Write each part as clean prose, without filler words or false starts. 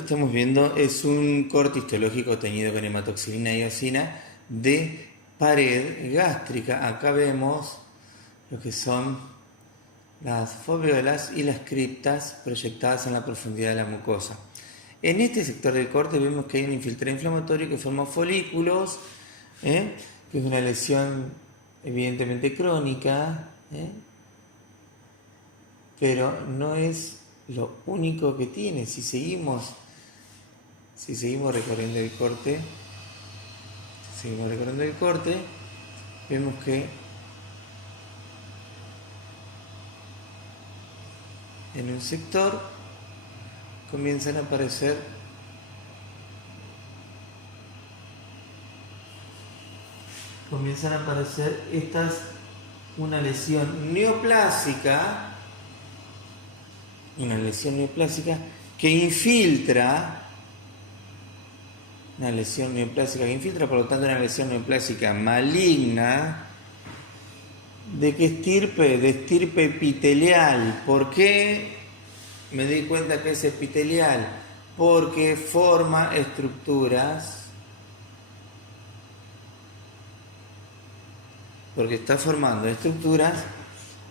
estamos viendo es un corte histológico teñido con hematoxilina y eosina de pared gástrica. Acá vemos lo que son las foveolas y las criptas proyectadas en la profundidad de la mucosa. En este sector del corte vemos que hay un infiltrado inflamatorio que forma folículos, que es una lesión evidentemente crónica, pero no es lo único que tiene. Si seguimos recorriendo el corte, vemos que en un sector comienzan a aparecer una lesión neoplásica que infiltra, por lo tanto una lesión neoplásica maligna. ¿De qué estirpe? De estirpe epitelial. ¿Por qué me di cuenta que es epitelial? Porque forma estructuras, porque está formando estructuras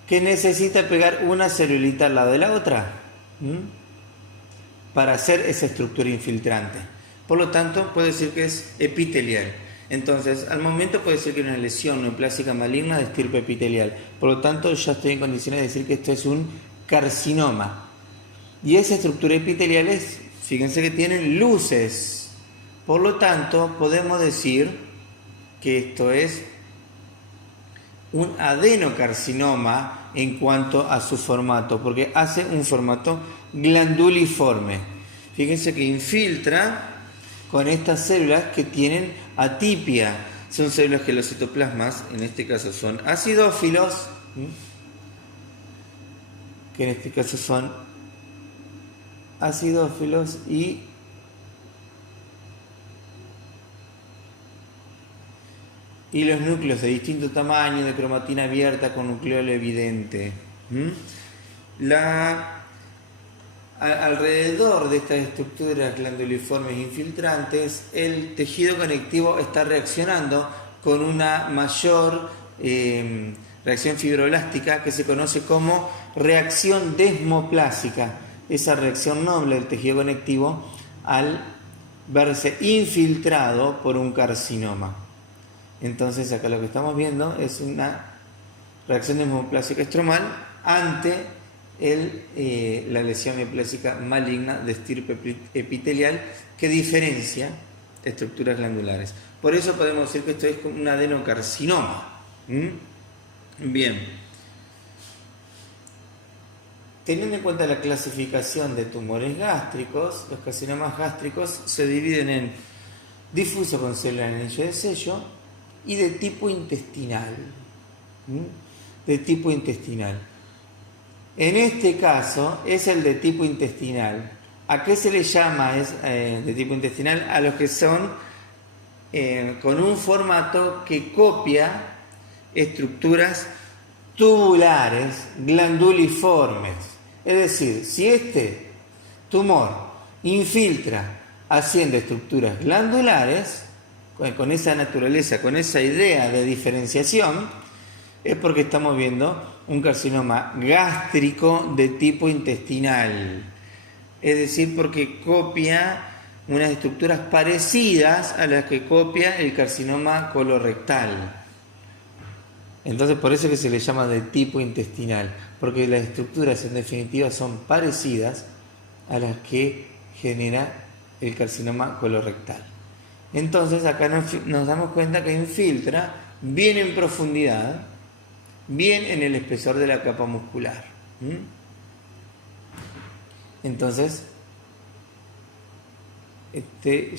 que necesita pegar una celulita al lado de la otra para hacer esa estructura infiltrante. Por lo tanto, puede decir que es epitelial. Entonces, al momento puede ser que una lesión neoplásica maligna de estirpe epitelial. Por lo tanto, ya estoy en condiciones de decir que esto es un carcinoma. Y esa estructura epitelial fíjense que tienen luces. Por lo tanto, podemos decir que esto es un adenocarcinoma en cuanto a su formato, porque hace un formato glanduliforme. Fíjense que infiltra con estas células que tienen atipia. Son células que los citoplasmas, en este caso son acidófilos, y los núcleos de distinto tamaño, de cromatina abierta con nucleolo evidente. Alrededor de estas estructuras glanduliformes infiltrantes, el tejido conectivo está reaccionando con una mayor reacción fibroblástica que se conoce como reacción desmoplásica. Esa reacción noble del tejido conectivo al verse infiltrado por un carcinoma. Entonces acá lo que estamos viendo es una reacción desmoplásica estromal ante la lesión neoplásica maligna de estirpe epitelial que diferencia estructuras glandulares. Por eso podemos decir que esto es un adenocarcinoma. Bien. Teniendo en cuenta la clasificación de tumores gástricos, los carcinomas gástricos se dividen en difuso con célula en anillo de sello y de tipo intestinal. En este caso es el de tipo intestinal. ¿A qué se le llama de tipo intestinal? A los que son con un formato que copia estructuras tubulares glanduliformes. Es decir, si este tumor infiltra haciendo estructuras glandulares, con esa naturaleza, con esa idea de diferenciación, es porque estamos viendo un carcinoma gástrico de tipo intestinal. Es decir, porque copia unas estructuras parecidas a las que copia el carcinoma colorectal. Entonces, por eso es que se le llama de tipo intestinal, porque las estructuras en definitiva son parecidas a las que genera el carcinoma colorectal. Entonces acá nos damos cuenta que infiltra bien en profundidad, bien en el espesor de la capa muscular. Entonces,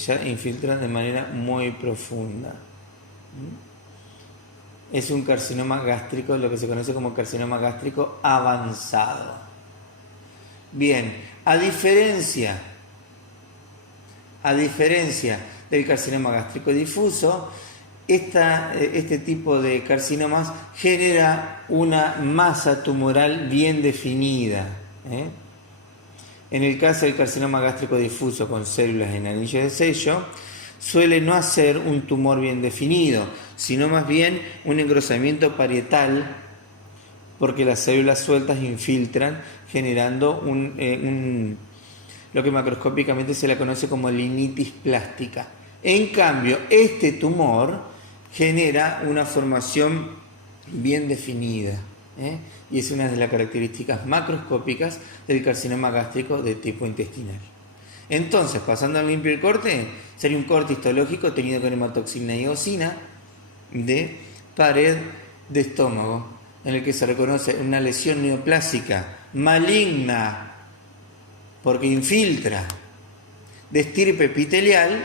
ya infiltra de manera muy profunda. Es un carcinoma gástrico, lo que se conoce como carcinoma gástrico avanzado. Bien, a diferencia del carcinoma gástrico difuso, este tipo de carcinomas genera una masa tumoral bien definida. En el caso del carcinoma gástrico difuso con células en anillo de sello, suele no hacer un tumor bien definido, sino más bien un engrosamiento parietal, porque las células sueltas infiltran, generando lo que macroscópicamente se la conoce como linitis plástica. En cambio, este tumor genera una formación bien definida, y es una de las características macroscópicas del carcinoma gástrico de tipo intestinal. Entonces, pasando al limpio el corte, sería un corte histológico tenido con hematoxina y eosina de pared de estómago, en el que se reconoce una lesión neoplásica maligna porque infiltra, de estirpe epitelial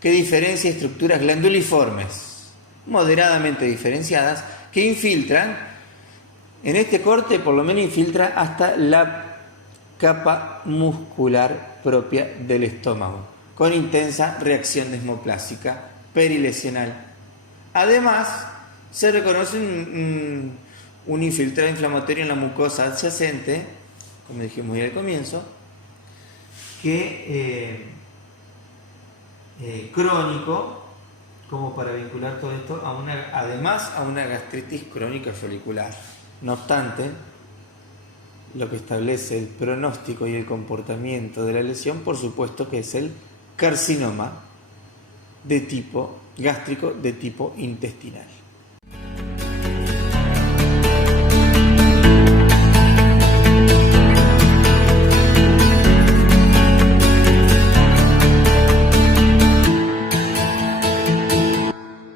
que diferencia estructuras glanduliformes moderadamente diferenciadas que infiltran. En este corte por lo menos infiltra hasta la capa muscular propia del estómago, con intensa reacción desmoplásica perilesional. Además, se reconoce un infiltrado inflamatorio en la mucosa adyacente, como dijimos ya al comienzo, que crónico, como para vincular todo esto además a una gastritis crónica folicular. No obstante, lo que establece el pronóstico y el comportamiento de la lesión, por supuesto que es el carcinoma de tipo gástrico de tipo intestinal.